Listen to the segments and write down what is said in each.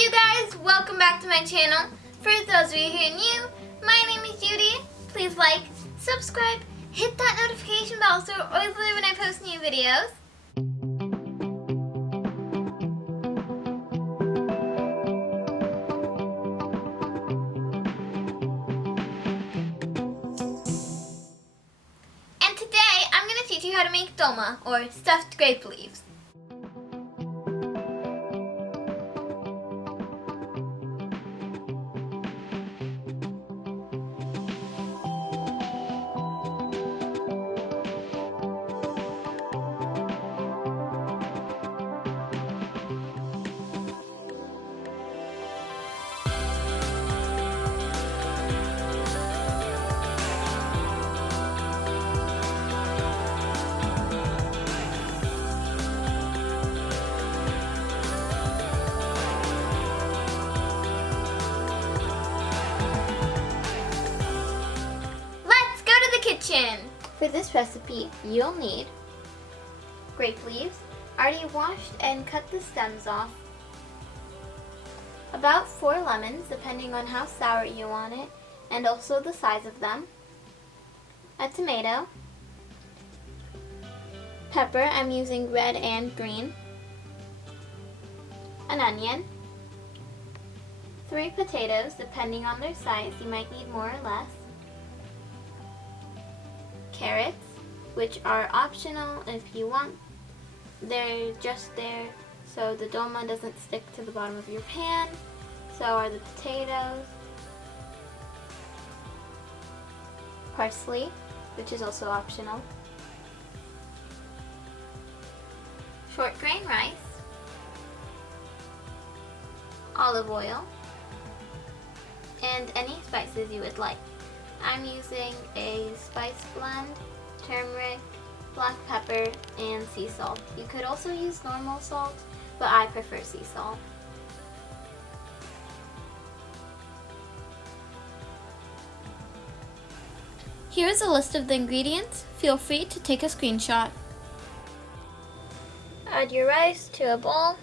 Hello you guys, welcome back to my channel. For those of you who are new, my name is Judy. Please like, subscribe, hit that notification bell so you're always know when I post new videos. And today I'm going to teach you how to make dolma, or stuffed grape leaves. For this recipe, you'll need grape leaves, already washed and cut the stems off, about 4 lemons, depending on how sour you want it, and also the size of them, a tomato, pepper, I'm using red and green, an onion, 3 potatoes, depending on their size, you might need more or less, carrots, which are optional if you want. They're just there so the dolma doesn't stick to the bottom of your pan. So are the potatoes. Parsley, which is also optional. Short grain rice. Olive oil. And any spices you would like. I'm using a spice blend, turmeric, black pepper, and sea salt. You could also use normal salt, but I prefer sea salt. Here's a list of the ingredients. Feel free to take a screenshot. Add your rice to a bowl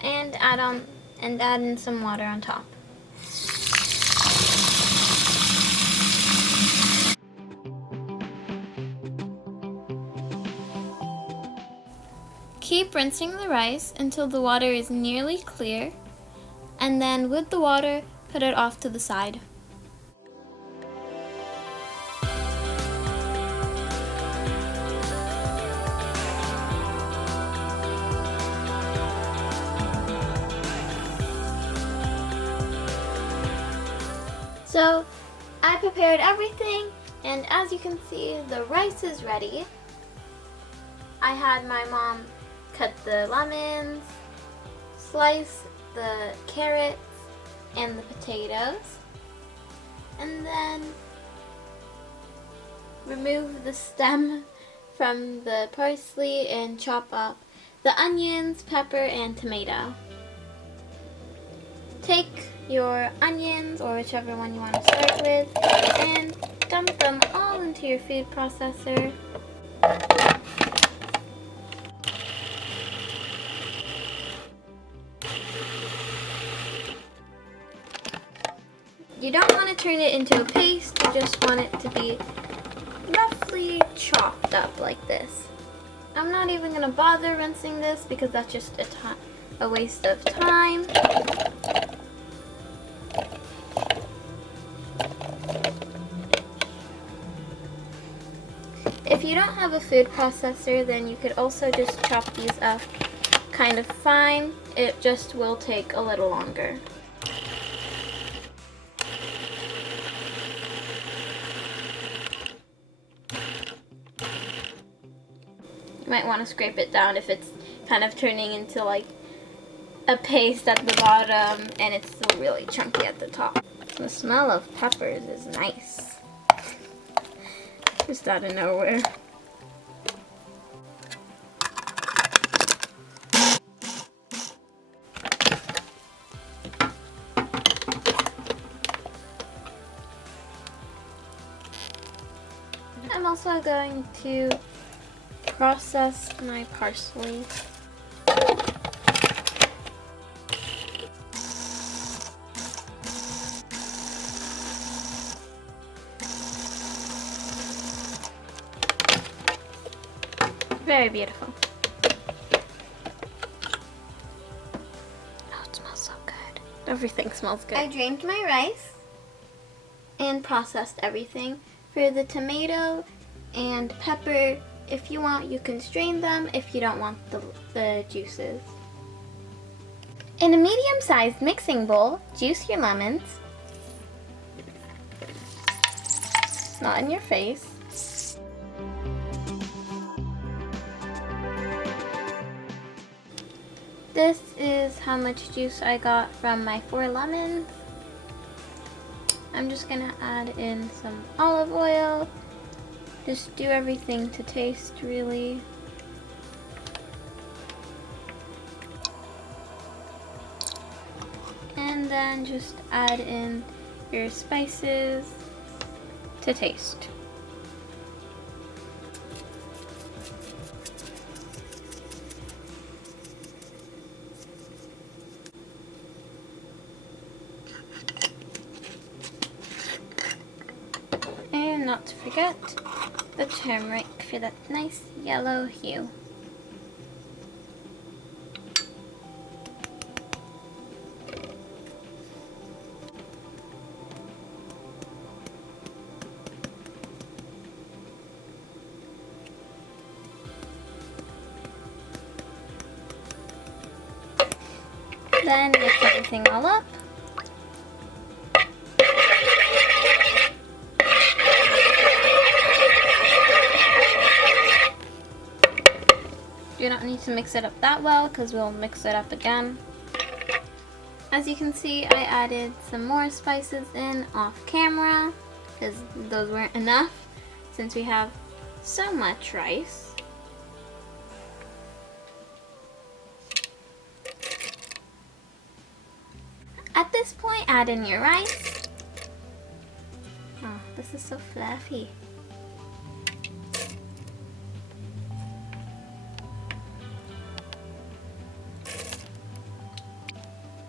and add in some water on top. Keep rinsing the rice until the water is nearly clear, and then with the water, put it off to the side. So, I prepared everything, and as you can see, the rice is ready. I had my mom cut the lemons, slice the carrots and the potatoes, and then remove the stem from the parsley and chop up the onions, pepper, and tomato. Take your onions, or whichever one you want to start with, and dump them all into your food processor. You don't want to turn it into a paste, you just want it to be roughly chopped up like this. I'm not even going to bother rinsing this because that's just a waste of time. If you don't have a food processor, then you could also just chop these up kind of fine. It just will take a little longer. You might want to scrape it down if it's kind of turning into like a paste at the bottom and it's still really chunky at the top. The smell of peppers is nice. Just out of nowhere. I'm also going to process my parsley. Very beautiful. Oh, it smells so good. Everything smells good. I drained my rice and processed everything. For the tomato and pepper, if you want, you can strain them if you don't want the juices. In a medium-sized mixing bowl, juice your lemons. Not in your face. This is how much juice I got from my 4 lemons. I'm just gonna add in some olive oil. Just do everything to taste, really. And then just add in your spices to taste. And not to forget the turmeric for that nice yellow hue. Then mix everything all up. You don't need to mix it up that well because we'll mix it up again. As you can see, I added some more spices in off camera because those weren't enough since we have so much rice. At this point, add in your rice. Oh, this is so fluffy.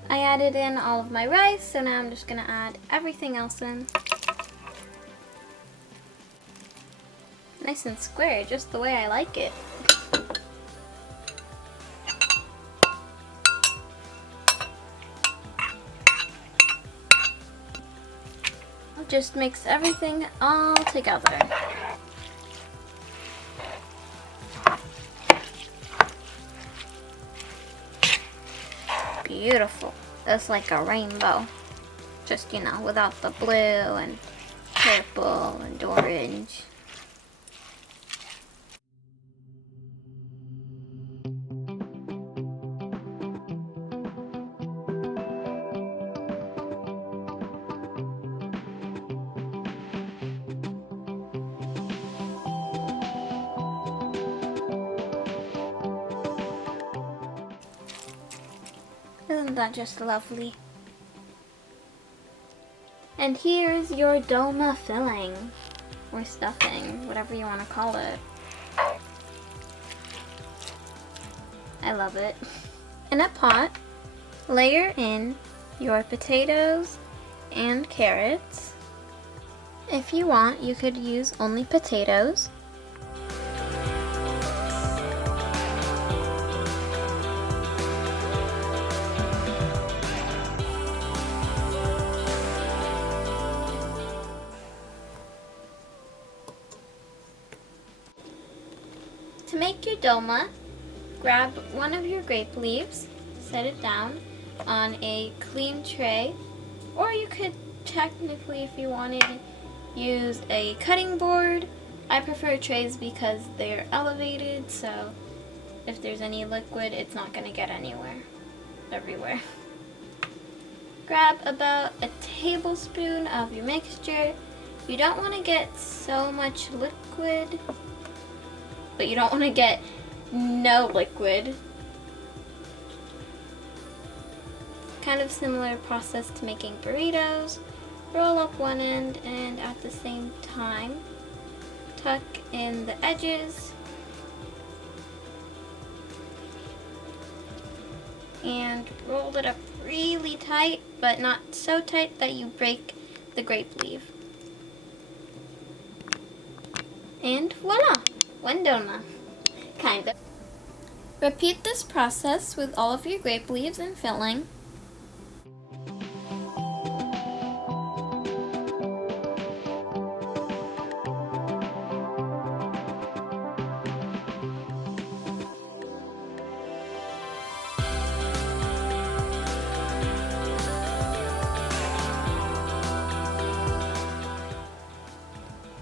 I added in all of my rice, so now I'm just gonna add everything else in. Nice and square, just the way I like it. Just mix everything all together. Beautiful. That's like a rainbow. Just, you know, without the blue and purple and orange. Isn't that just lovely? And here's your Dolma filling, or stuffing, whatever you want to call it. I love it. In a pot, layer in your potatoes and carrots. If you want, you could use only potatoes. To make your dolma, grab one of your grape leaves, set it down on a clean tray, or you could technically, if you wanted, use a cutting board. I prefer trays because they're elevated, so if there's any liquid, it's not going to get everywhere. Grab about a tablespoon of your mixture. You don't want to get so much liquid, but you don't want to get no liquid. Kind of similar process to making burritos. Roll up one end and at the same time tuck in the edges and roll it up really tight, but not so tight that you break the grape leaf. And voila! One dolma. Kind of. Repeat this process with all of your grape leaves and filling.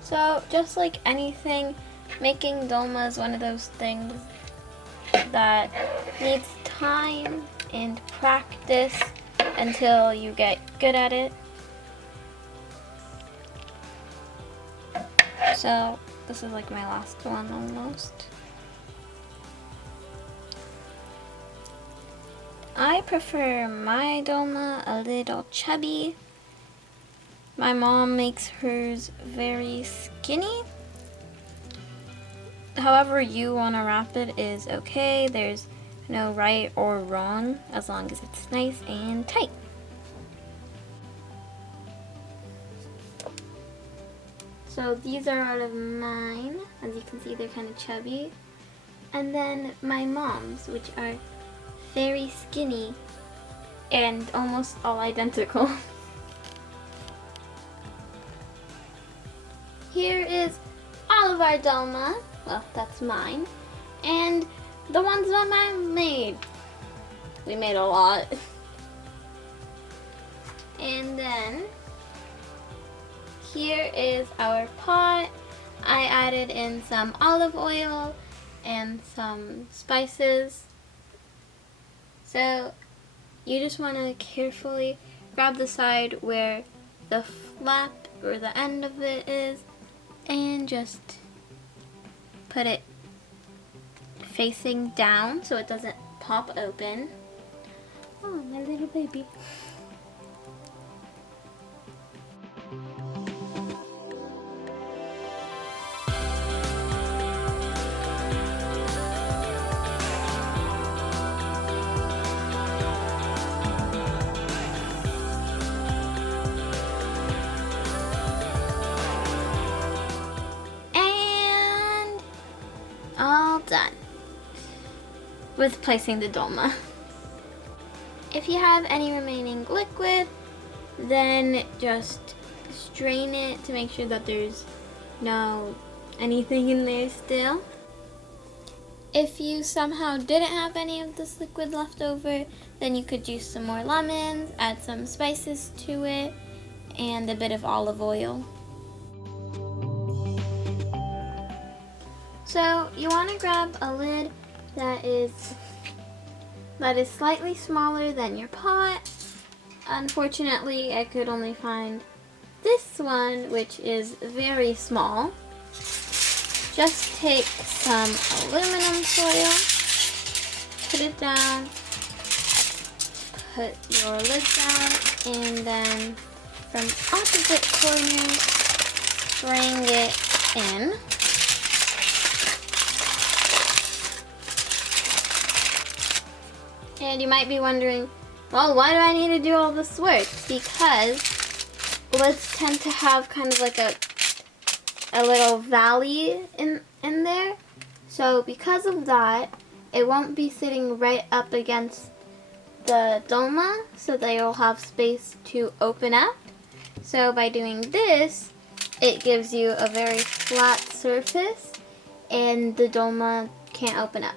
So, just like anything, making dolma is one of those things that needs time and practice until you get good at it. So, this is like my last one almost. I prefer my dolma a little chubby. My mom makes hers very skinny. However you want to wrap it is okay. There's no right or wrong as long as it's nice and tight. So these are out of mine. As you can see, they're kind of chubby. And then my mom's, which are very skinny and almost all identical. Here is all of our dolma. Well, that's mine. And the ones my mom made. We made a lot. And then here is our pot. I added in some olive oil and some spices. So you just want to carefully grab the side where the flap or the end of it is and just put it facing down so it doesn't pop open. Oh, my little baby. All done with placing the dolma. If you have any remaining liquid, then just strain it to make sure that there's no anything in there still. If you somehow didn't have any of this liquid left over, then you could use some more lemons, add some spices to it, and a bit of olive oil. So you want to grab a lid that is slightly smaller than your pot. Unfortunately, I could only find this one, which is very small. Just take some aluminum foil, put it down, put your lid down, and then from opposite corners, bring it in. And you might be wondering, well, why do I need to do all this work? Because lids tend to have kind of like a little valley in there. So because of that, it won't be sitting right up against the dolma, so that you'll have space to open up. So by doing this, it gives you a very flat surface and the dolma can't open up.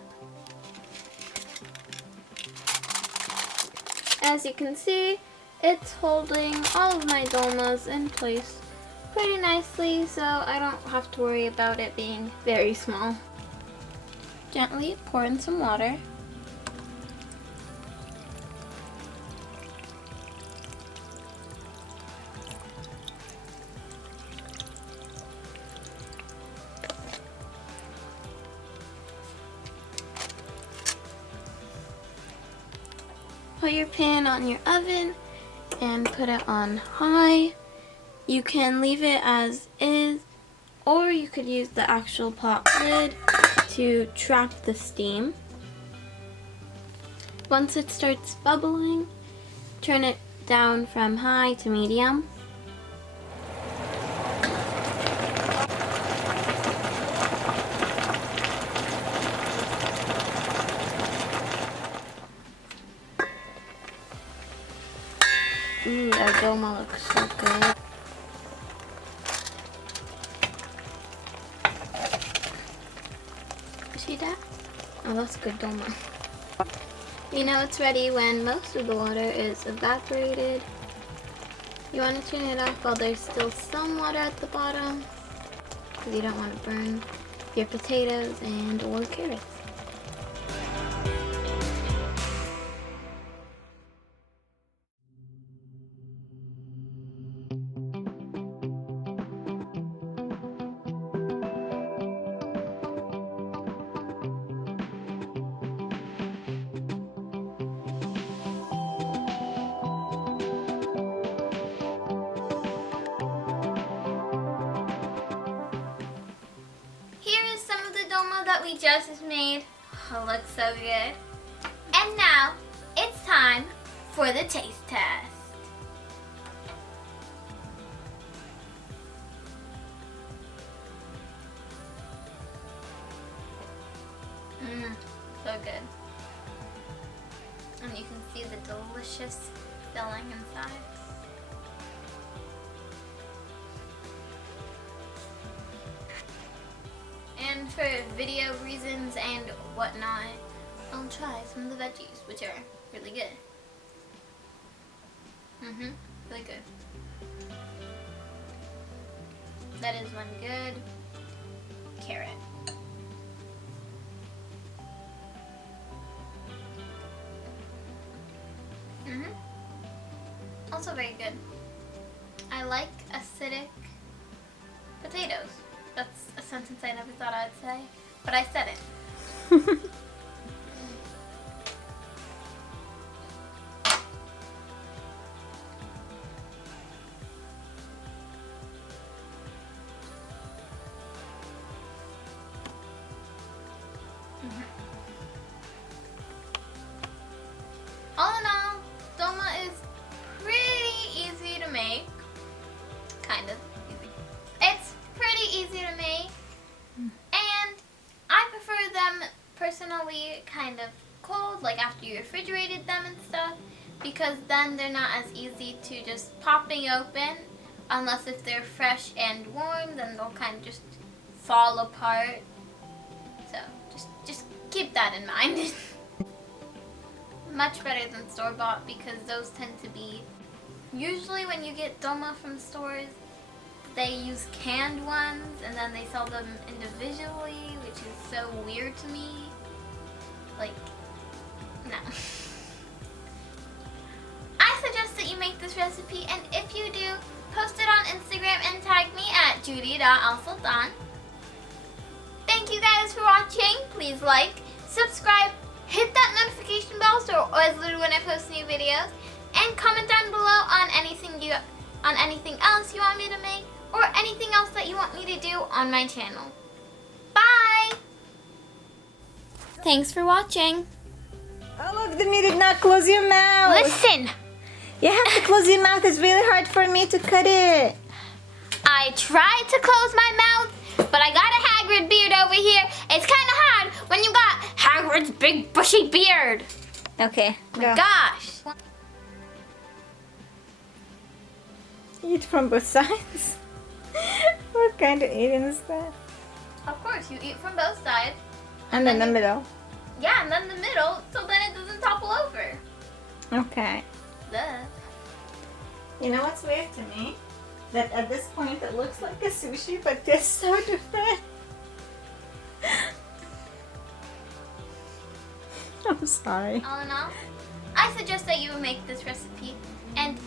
As you can see, it's holding all of my dolmas in place pretty nicely, so I don't have to worry about it being very small. Gently pour in some water. Put your pan on your oven and put it on high. You can leave it as is, or you could use the actual pot lid to trap the steam. Once it starts bubbling, turn it down from high to medium. Ooh, our dolma looks so good. You see that? Oh, that's good dolma. You know it's ready when most of the water is evaporated. You want to turn it off while there's still some water at the bottom, because you don't want to burn your potatoes and or carrots. Here is some of the dolma that we just made. Oh, looks so good. And now it's time for the taste test. So good. And you can see the delicious filling inside. And for video reasons and whatnot, I'll try some of the veggies, which are really good. Really good. That is one good carrot. Also very good. I like acidic potatoes. That's a sentence I never thought I'd say, but I said it. All in all, dolma is pretty easy to make. Kind of easy. It's pretty easy to make, and I prefer them personally kind of cold, like after you refrigerated them and stuff, because then they're not as easy to just popping open, unless if they're fresh and warm, then they'll kind of just fall apart. So just keep that in mind. Much better than store-bought, because those tend to be, usually when you get dolma from stores, they use canned ones and then they sell them individually, which is so weird to me. Like, no. I suggest that you make this recipe, and if you do, post it on Instagram and tag me at judy.alsultan. Thank you guys for watching. Please like, subscribe, hit that notification bell so you're always alerted when I post new videos, and comment down below on anything else you want me to make, or anything else that you want me to do on my channel. Bye! Thanks for watching. Oh look, Demi did not close your mouth. Listen! You have to close your mouth. It's really hard for me to cut it. I tried to close my mouth, but I got a Hagrid beard over here. It's kind of hard when you got Hagrid's big bushy beard. Okay, Oh my gosh. Eat from both sides. What kind of eating is that? Of course, you eat from both sides. And then the middle. Yeah, and then the middle, so then it doesn't topple over. Okay. Duh. You know what's weird to me? That at this point it looks like a sushi, but they're so different. I'm sorry. All in all, I suggest that you make this recipe, and